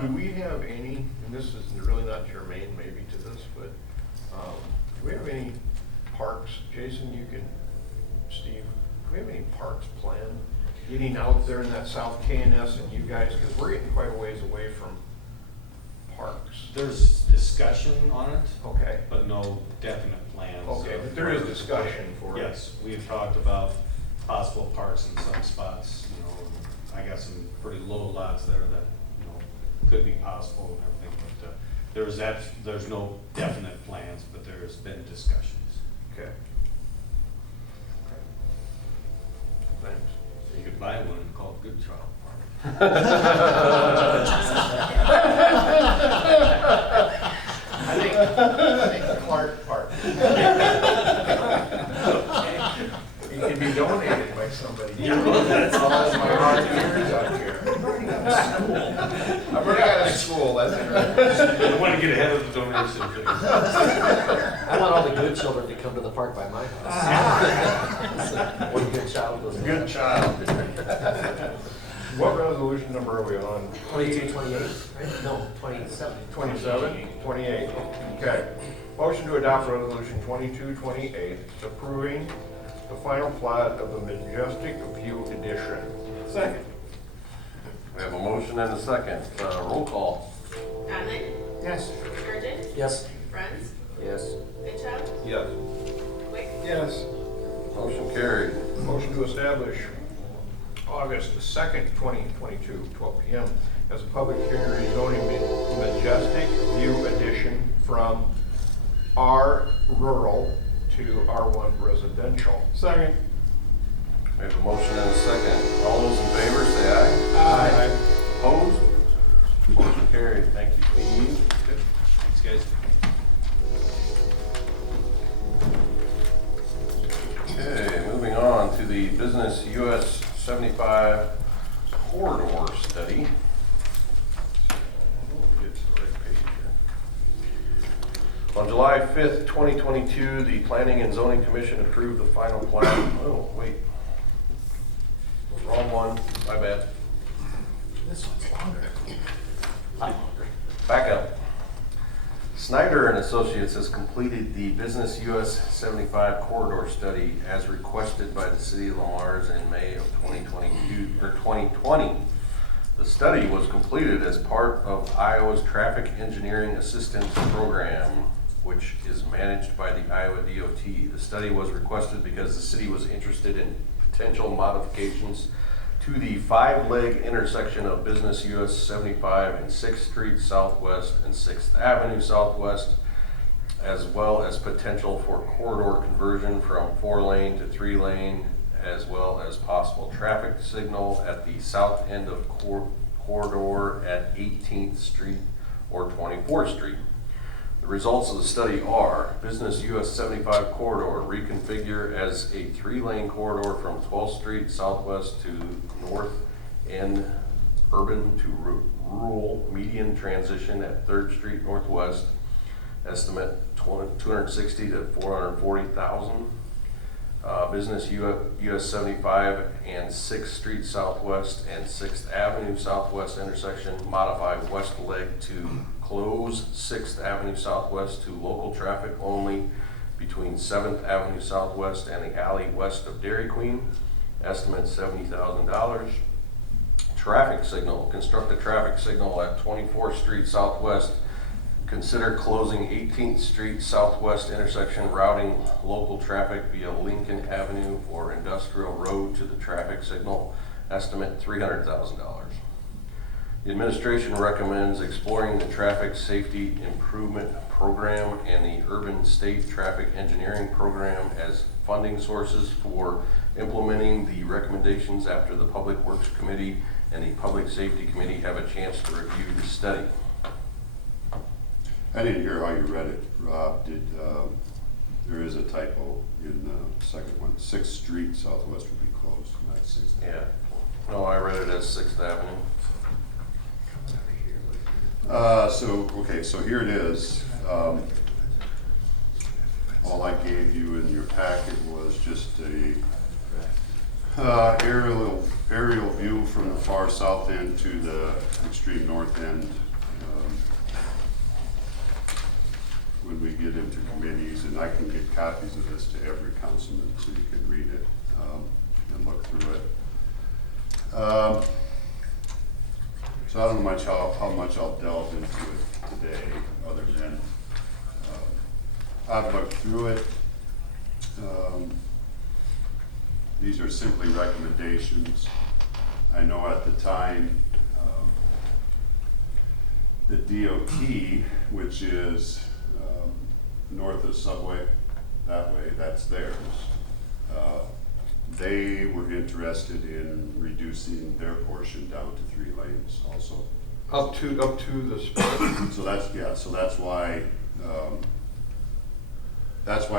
Do we have any, and this is really not germane maybe to this, but do we have any parks, Jason, you can, Steve, do we have any parks planned getting out there in that South KNS and you guys, because we're getting quite a ways away from parks. There's discussion on it, Okay. but no definite plans. Okay, but there is discussion for it. Yes, we've talked about possible parks in some spots, you know, and I got some pretty low lots there that, you know, could be possible and everything, but there's no definite plans, but there's been discussions. Okay. Thanks. You could buy one and call it Good Child Park. I think Clark Park. It can be donated by somebody. That's all my hard years out here. I've already got a school, that's it. I want to get ahead of the donation thing. I want all the good children to come to the park by my house. One good child goes. Good child. What resolution number are we on? 22, 28, right? No, 27. 27, 28. Okay. Motion to adopt resolution 2228, approving the final plat of the Majestic View Edition. Second. We have a motion and a second. Roll call. Conley? Yes. Sturgis? Yes. Bruns? Yes. Goodchild? Yes. Quick? Yes. Motion carried. Motion to establish August the 2nd, 2022, 12 p.m. as a public hearing rezoning Majestic View Edition from R rural to R1 residential. Second. We have a motion and a second. All those in favor say aye. Aye. Opposed? Motion carried. Thank you, Steve. Good. Thanks, guys. Okay, moving on to the Business US 75 Corridor Study. Get to the right page here. On July 5th, 2022, the Planning and Zoning Commission approved the final plat. Oh, wait. Wrong one. My bad. This one's longer. I'm hungry. Back up. Snyder and Associates has completed the Business US 75 Corridor Study as requested by the City of Lamar's in May of 2020. The study was completed as part of Iowa's Traffic Engineering Assistance Program, which is managed by the Iowa DOT. The study was requested because the city was interested in potential modifications to the five-leg intersection of Business US 75 and 6th Street Southwest and 6th Avenue Southwest, as well as potential for corridor conversion from 4-lane to 3-lane, as well as possible traffic signal at the south end of corridor at 18th Street or 24th Street. The results of the study are: Business US 75 corridor reconfigure as a 3-lane corridor from 12th Street Southwest to North End urban to rural median transition at 3rd Street Northwest. Estimate 260 to 440,000. Business US 75 and 6th Street Southwest and 6th Avenue Southwest intersection modified west leg to close 6th Avenue Southwest to local traffic only between 7th Avenue Southwest and the alley west of Dairy Queen. Estimate $70,000. Traffic signal, construct a traffic signal at 24th Street Southwest. Consider closing 18th Street Southwest intersection, routing local traffic via Lincoln Avenue or Industrial Road to the traffic signal. Estimate $300,000. The administration recommends exploring the Traffic Safety Improvement Program and the Urban State Traffic Engineering Program as funding sources for implementing the recommendations after the Public Works Committee and the Public Safety Committee have a chance to review the study. I didn't hear how you read it, Rob. There is a typo in the second one. 6th Street Southwest would be closed, not 6th. Yeah. No, I read it as 6th Avenue. So here it is. All I gave you in your packet was just a Aerial view from the far south end to the extreme north end. When we get into committees, and I can get copies of this to every councilman so you can read it and look through it. So I don't know how much I'll delve into it today, other than I've looked through it. These are simply recommendations. I know at the time, the DOT, which is north of Subway, that way, that's theirs. They were interested in reducing their portion down to 3 lanes also. Up to the spot. So that's why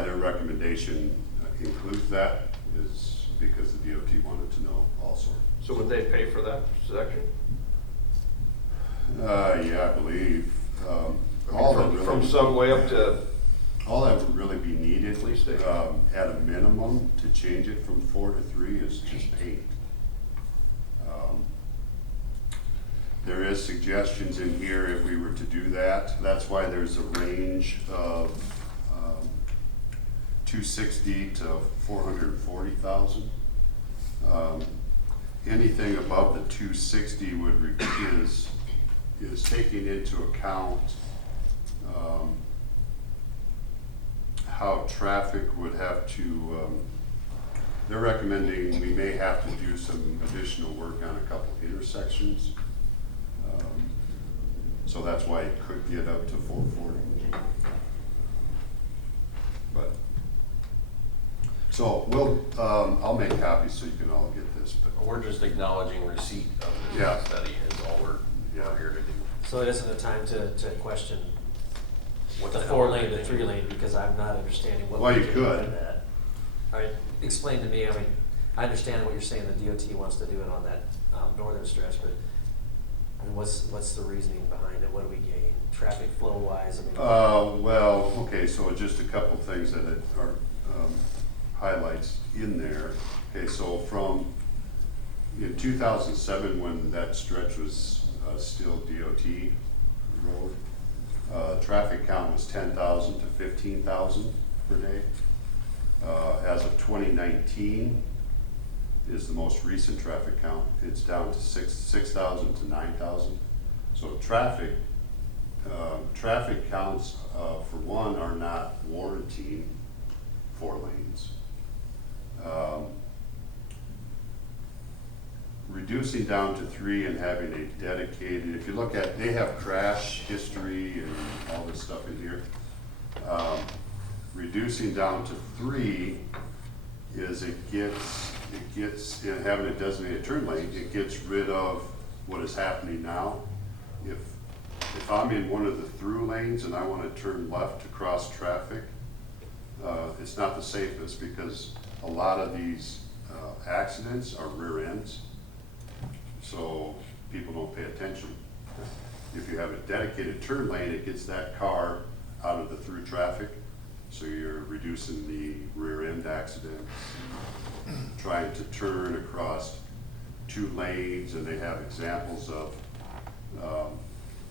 their recommendation includes that, is because the DOT wanted to know also. So would they pay for that section? Yeah, I believe. All that really- From Subway up to, All that would really be needed, Police station. at a minimum, to change it from 4 to 3 is just paint. There is suggestions in here if we were to do that. That's why there's a range of 260 to 440,000. Anything above the 260 is taking into account how traffic would have to, they're recommending we may have to do some additional work on a couple intersections. So that's why it could get up to 440. But, so I'll make copies so you can all get this, but We're just acknowledging receipt of this Yeah. study is all we're here to do. So it isn't a time to question What the the hell 4 are lane they to thinking? 3 lane, because I'm not understanding what. Well, we you do could. with that. All right, explain to me, I mean, I understand what you're saying, the DOT wants to do it on that northern stretch, but I mean, what's the reasoning behind it? What do we gain, traffic flow wise? I mean, well, okay, so just a couple things that are highlights in there. Okay, so in 2007, when that stretch was still DOT road, traffic count was 10,000 to 15,000 per day. As of 2019 is the most recent traffic count. It's down to 6,000 to 9,000. So traffic counts, for one, are not warranting 4 lanes. Reducing down to 3 and having a dedicated, if you look at, they have crash history and all this stuff in here. Reducing down to 3 is having a designated turn lane, it gets rid of what is happening now. If I'm in one of the through lanes and I want to turn left to cross traffic, it's not the safest, because a lot of these accidents are rear ends, so people don't pay attention. If you have a dedicated turn lane, it gets that car out of the through traffic, so you're reducing the rear end accident. Trying to turn across 2 lanes, and they have examples of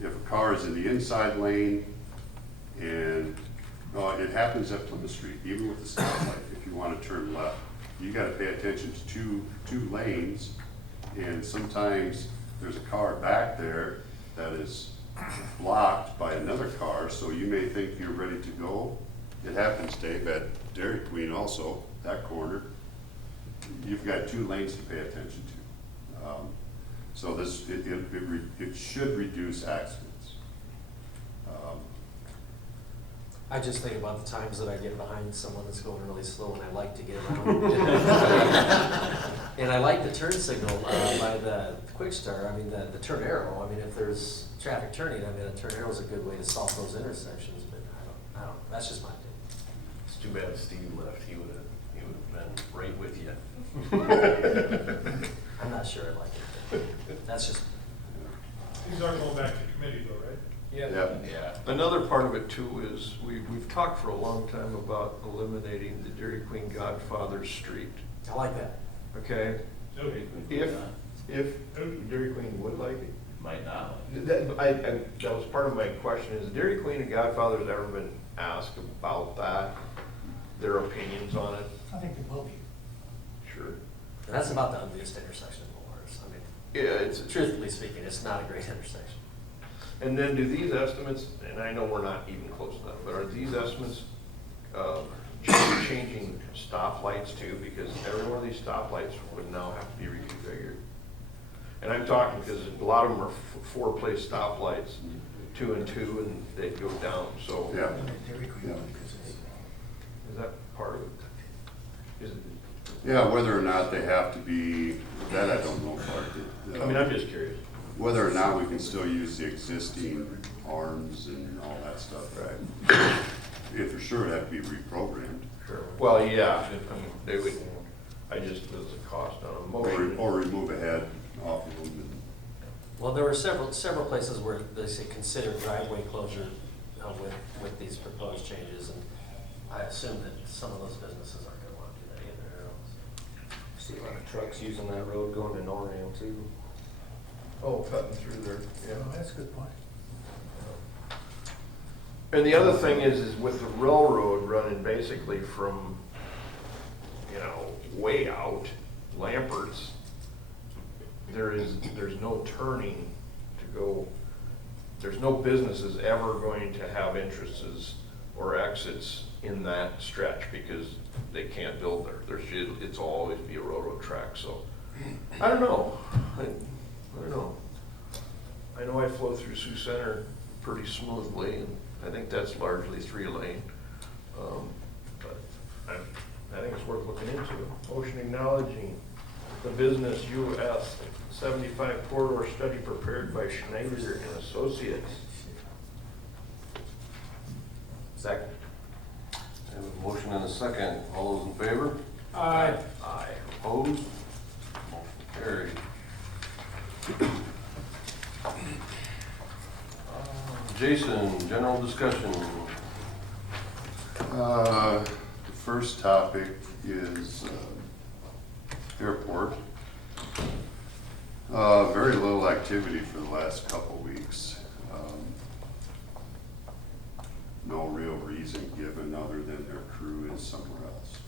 if a car is in the inside lane, and it happens at Plymouth Street, even with the stoplight. If you want to turn left, you got to pay attention to two lanes, and sometimes there's a car back there that is blocked by another car, so you may think you're ready to go. It happens, Dave, at Dairy Queen also, that corner. You've got 2 lanes to pay attention to. So it should reduce accidents. I just think about the times that I get behind someone that's going really slow, and I like to get around. And I like the turn signal by the quick start, I mean, the turn arrow. I mean, if there's traffic turning, I mean, a turn arrow is a good way to solve those intersections, but I don't know, that's just my opinion. It's too bad Steve left, he would have been right with you. I'm not sure I like it. That's just, These are going back to committee though, right? Yeah. Yeah. another part of it too is, we've talked for a long time about eliminating the Dairy Queen Godfather Street. I like that. Okay, No, if Dairy Queen would like it. Might not. That was part of my question, is Dairy Queen and Godfather's ever been asked about that? Their opinions on it? I think it will be. Sure. And that's about the ugliest intersection in Lawrence. I mean, Yeah, it's, truthfully speaking, it's not a great intersection. and then do these estimates, and I know we're not even close to that, but are these estimates, changing stoplights too? Because every one of these stoplights would now have to be reconfigured. And I'm talking because a lot of them are four-place stoplights, 2 and 2, and they go down, so. Yeah. Dairy Queen, Yeah. because it's- Is that part of it? Is it? Yeah, whether or not they have to be, that I don't know, Clark. I mean, I'm just curious. Whether or not we can still use the existing arms and all that stuff. Right. If for sure, it'd have to be reprogrammed. Sure. Well, yeah, I mean, they would, I just, there's a cost on a motion. Or remove a head off of them. Well, there were several places where they say consider driveway closure with these proposed changes, and I assume that some of those businesses aren't gonna want to do that either. See a lot of trucks using that road going to Norham too. Oh, cutting through there, yeah. Oh, that's a good point. And the other thing is with the railroad running basically from, way out, Lampert's, there's no turning to go, there's no businesses ever going to have entrances or exits in that stretch because they can't build there. It's always be a railroad track, so, I don't know. I don't know. I know I flow through Sioux Center pretty smoothly, and I think that's largely 3-lane. But I think it's worth looking into. Motion acknowledging the business US 75 corridor study prepared by Schneider and Associates. Second. I have a motion and a second. All those in favor? Aye. Opposed? Motion carried. Jason, general discussion. The first topic is airport. Very little activity for the last couple weeks. No real reason given other than their crew is somewhere else.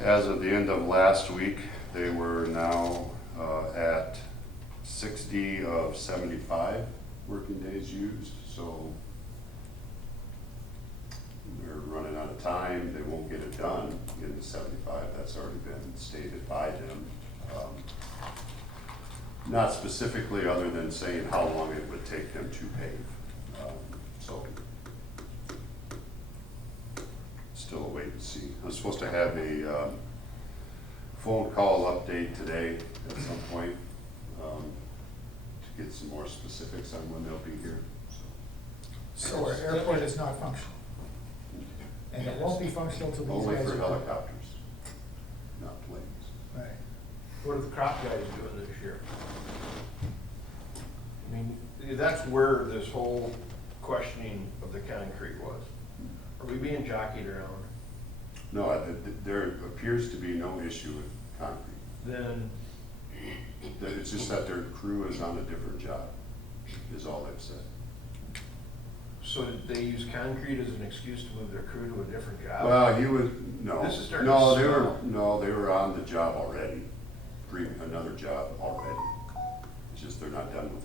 As of the end of last week, they were now at 60 of 75 working days used, so they're running out of time. They won't get it done in the 75. That's already been stated by them. Not specifically other than saying how long it would take them to pave. So still a wait and see. I'm supposed to have a phone call update today at some point to get some more specifics on when they'll be here. So our airport is not functional. And it won't be functional till these Only guys for are done. helicopters, not planes. Right. What are the crop guys doing this year? I mean, that's where this whole questioning of the concrete was. Are we being jockeyed around? No, there appears to be no issue with concrete. Then, It's just that their crew is on a different job, is all they've said. so did they use concrete as an excuse to move their crew to a different job? Well, he would, no. This is starting No, to they were, smell. no, they were on the job already, another job already. It's just they're not done with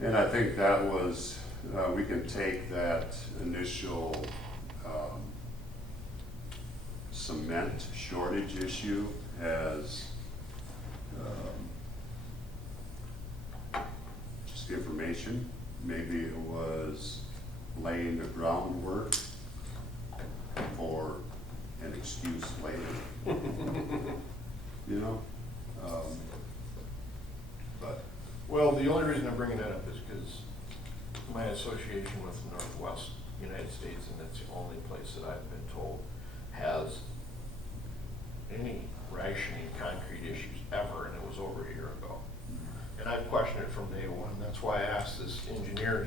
it. And I think that was, we can take that initial cement shortage issue as just information. Maybe it was laying the groundwork for an excuse later. You know? But Well, the only reason I'm bringing that up is because my association with the Northwest United States, and that's the only place that I've been told, has any rationing concrete issues ever, and it was over a year ago. And I've questioned it from day one. That's why I asked this engineer,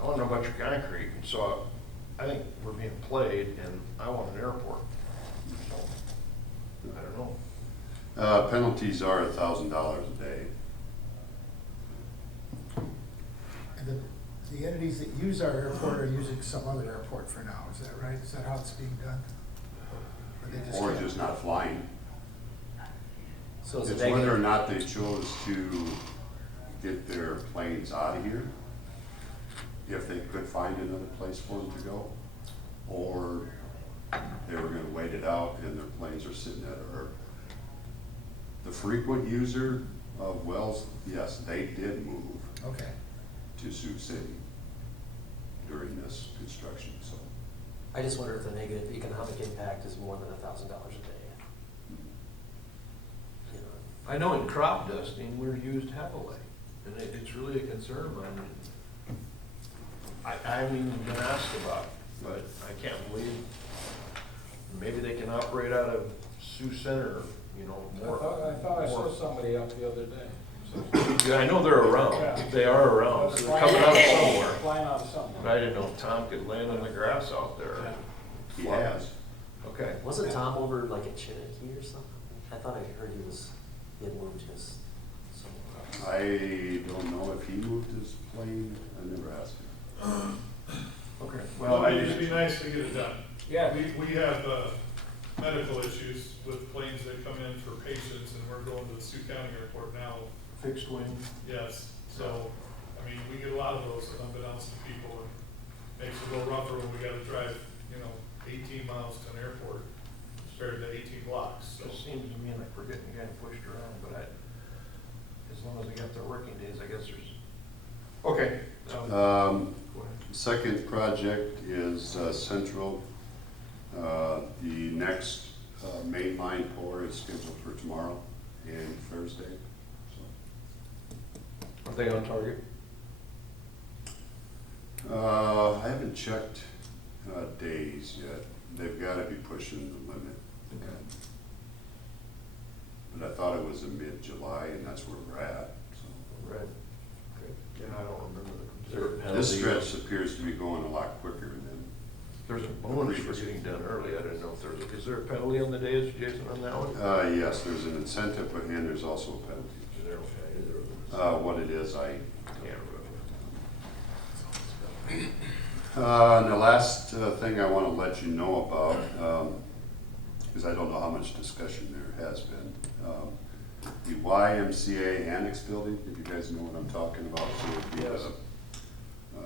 I want to know about your concrete. And so I think we're being played, and I want an airport. So, I don't know. Penalties are $1,000 a day. And the entities that use our airport are using some other airport for now, is that right? Is that how it's being done? Or they just Or can't? just not flying. So is it It's whether or negative? not they chose to get their planes out of here, if they could find another place for them to go, or they were gonna wait it out and their planes are sitting at our. The frequent user of Wells, yes, they did move Okay. to Sioux City during this construction, so. I just wonder if the negative economic impact is more than $1,000 a day. You know, I know in crop dusting, we're used heavily, and it's really a concern of mine. I haven't even been asked about it, but I can't believe, maybe they can operate out of Sioux Center, you know, more. I thought I saw more. somebody up the other day. Yeah, I know they're around, they are around, so they're coming out of somewhere. Flying out of But somewhere. I didn't know if Tom could land on the grass out there. He has. Okay. wasn't Tom over like at Cherokee or something? I thought I heard he had moved his somewhere else. I don't know if he moved his plane, I never asked him. Okay. Well, it'd be nice to get it done. Yeah. We have, medical issues with planes that come in for patients, and we're going to the Sioux County Airport now. Fixed wing. Yes, so, I mean, we get a lot of those unbeknownst to people, and makes it a little rougher when we gotta drive, 18 miles to an airport compared to 18 blocks, so. It seems to me like we're getting kind of pushed around, but as long as they got their working days, I guess there's. Okay. Go ahead. Second project is Central. The next main line pour is scheduled for tomorrow and Thursday. So, Are they on target? I haven't checked days yet. They've got to be pushing the limit. But I thought it was in mid-July, and that's where we're at. So. Right. Okay. Yeah, I don't remember Is there a the. penalty? This stretch appears to be going a lot quicker than. There's a bonus for getting done early. I didn't know if is there a penalty on the days, Jason, on that one? Yes, there's an incentive, but and there's also a penalty. Is there, okay, is there? What it is, I Can't remember. And the last thing I want to let you know about, because I don't know how much discussion there has been, the YMCA Annex Building, if you guys know what I'm talking about, so it would be Yes.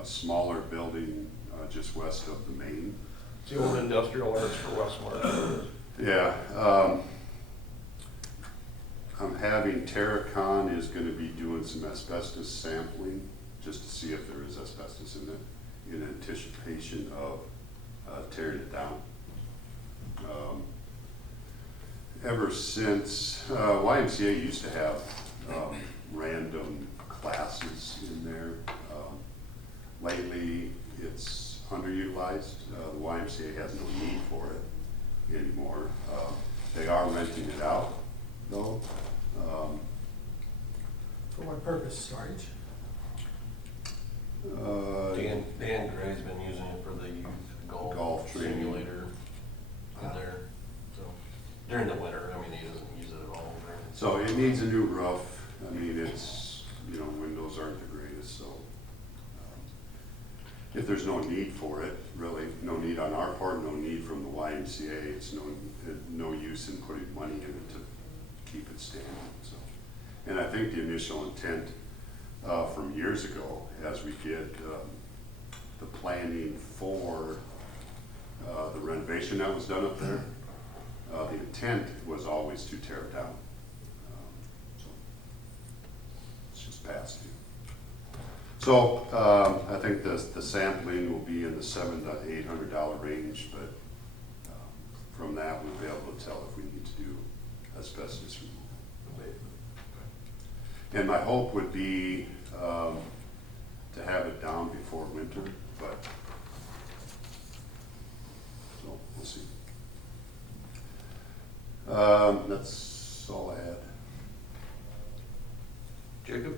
a smaller building just west of the main. It's the old industrial arts for Westmark. Yeah, I'm having Terracon is going to be doing some asbestos sampling just to see if there is asbestos in it, in anticipation of tearing it down. Ever since YMCA used to have random classes in there. Lately, it's underutilized. The YMCA has no need for it anymore. They are renting it out, though. For what purpose, storage? Dan Gray's been using it for the youth Golf training. simulator in there. So during the winter, I mean, he doesn't use it at all. So it needs a new roof. I mean, it's, windows aren't the greatest, so. If there's no need for it, really, no need on our part, no need from the YMCA, it's no use in putting money in it to keep it standing, so. And I think the initial intent from years ago, as we did the planning for the renovation that was done up there, the intent was always to tear it down. So it's just past due. So I think the sampling will be in the $700 to $800 range, but from that we'll be able to tell if we need to do asbestos removal. And my hope would be to have it down before winter, but so we'll see. That's all I had. Jacob?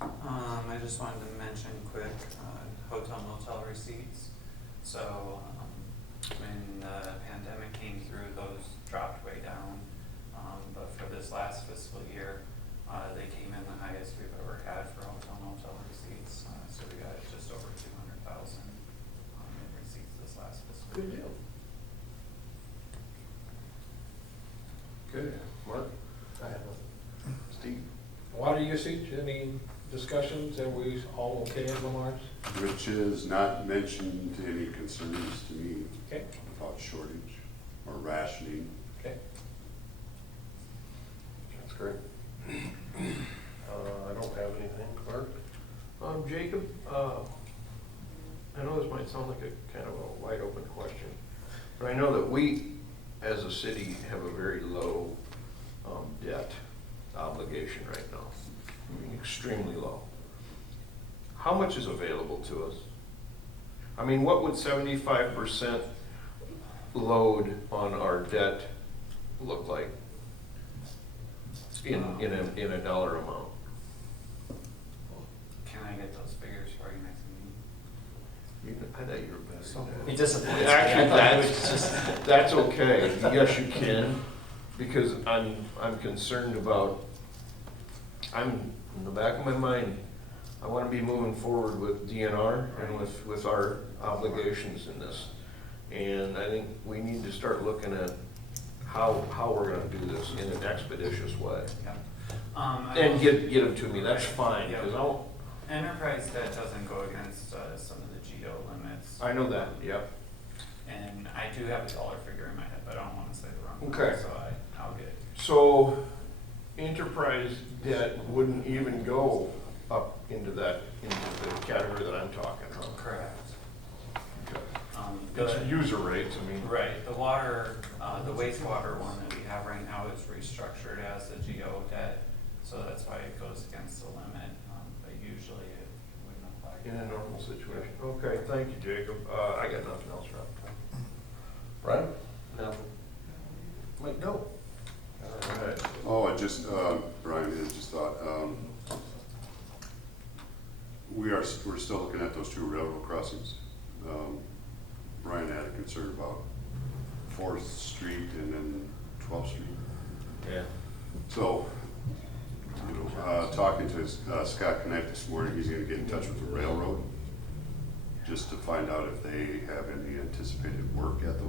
I just wanted to mention quick, hotel motel receipts. So, when the pandemic came through, those dropped way down. But for this last fiscal year, they came in the highest we've ever had for hotel motel receipts. So we got just over 200,000 in receipts this last fiscal year. Good deal. Good. Mark? I have nothing. Steve? Water usage, any discussions? Are we all okay at Lamar's? Which is not mentioned any concerns to me Okay, about shortage or rationing. okay. That's great. I don't have anything, Clark. Jacob, I know this might sound like a kind of a wide open question, but I know that we, as a city, have a very low debt obligation right now. I mean, extremely low. How much is available to us? I mean, what would 75% load on our debt look like in a dollar amount? Can I get those figures for you next meeting? I thought you were better. He disappoints me. Actually, I thought he was just. that's okay. Yes, you can, because I'm concerned about, in the back of my mind, I want to be moving forward with DNR and with our obligations in this. And I think we need to start looking at how we're gonna do this in an expeditious way. Yeah. And get them to me, that's fine, Yeah. because Enterprise debt doesn't go against some of the GO limits. I know that, yep. And I do have a dollar figure in my head, but I don't want to say the wrong one. Okay. So I'll get it. So enterprise debt wouldn't even go up into the category that I'm talking about. Correct. Okay. The- It's user rates, I mean. Right, the water, the wastewater one that we have right now is restructured as a GO debt, so that's why it goes against the limit, but usually it wouldn't apply. In a normal situation. Okay, thank you, Jacob. I got nothing else, Rob. Brian? Nothing. Mike, no. All right. Oh, I just, Brian, I just thought, we're still looking at those two railroad crossings. Brian had a concern about 4th Street and then 12th Street. Yeah. So, you know, talking to Scott Connect this morning, he's gonna get in touch with the railroad just to find out if they have any anticipated work at those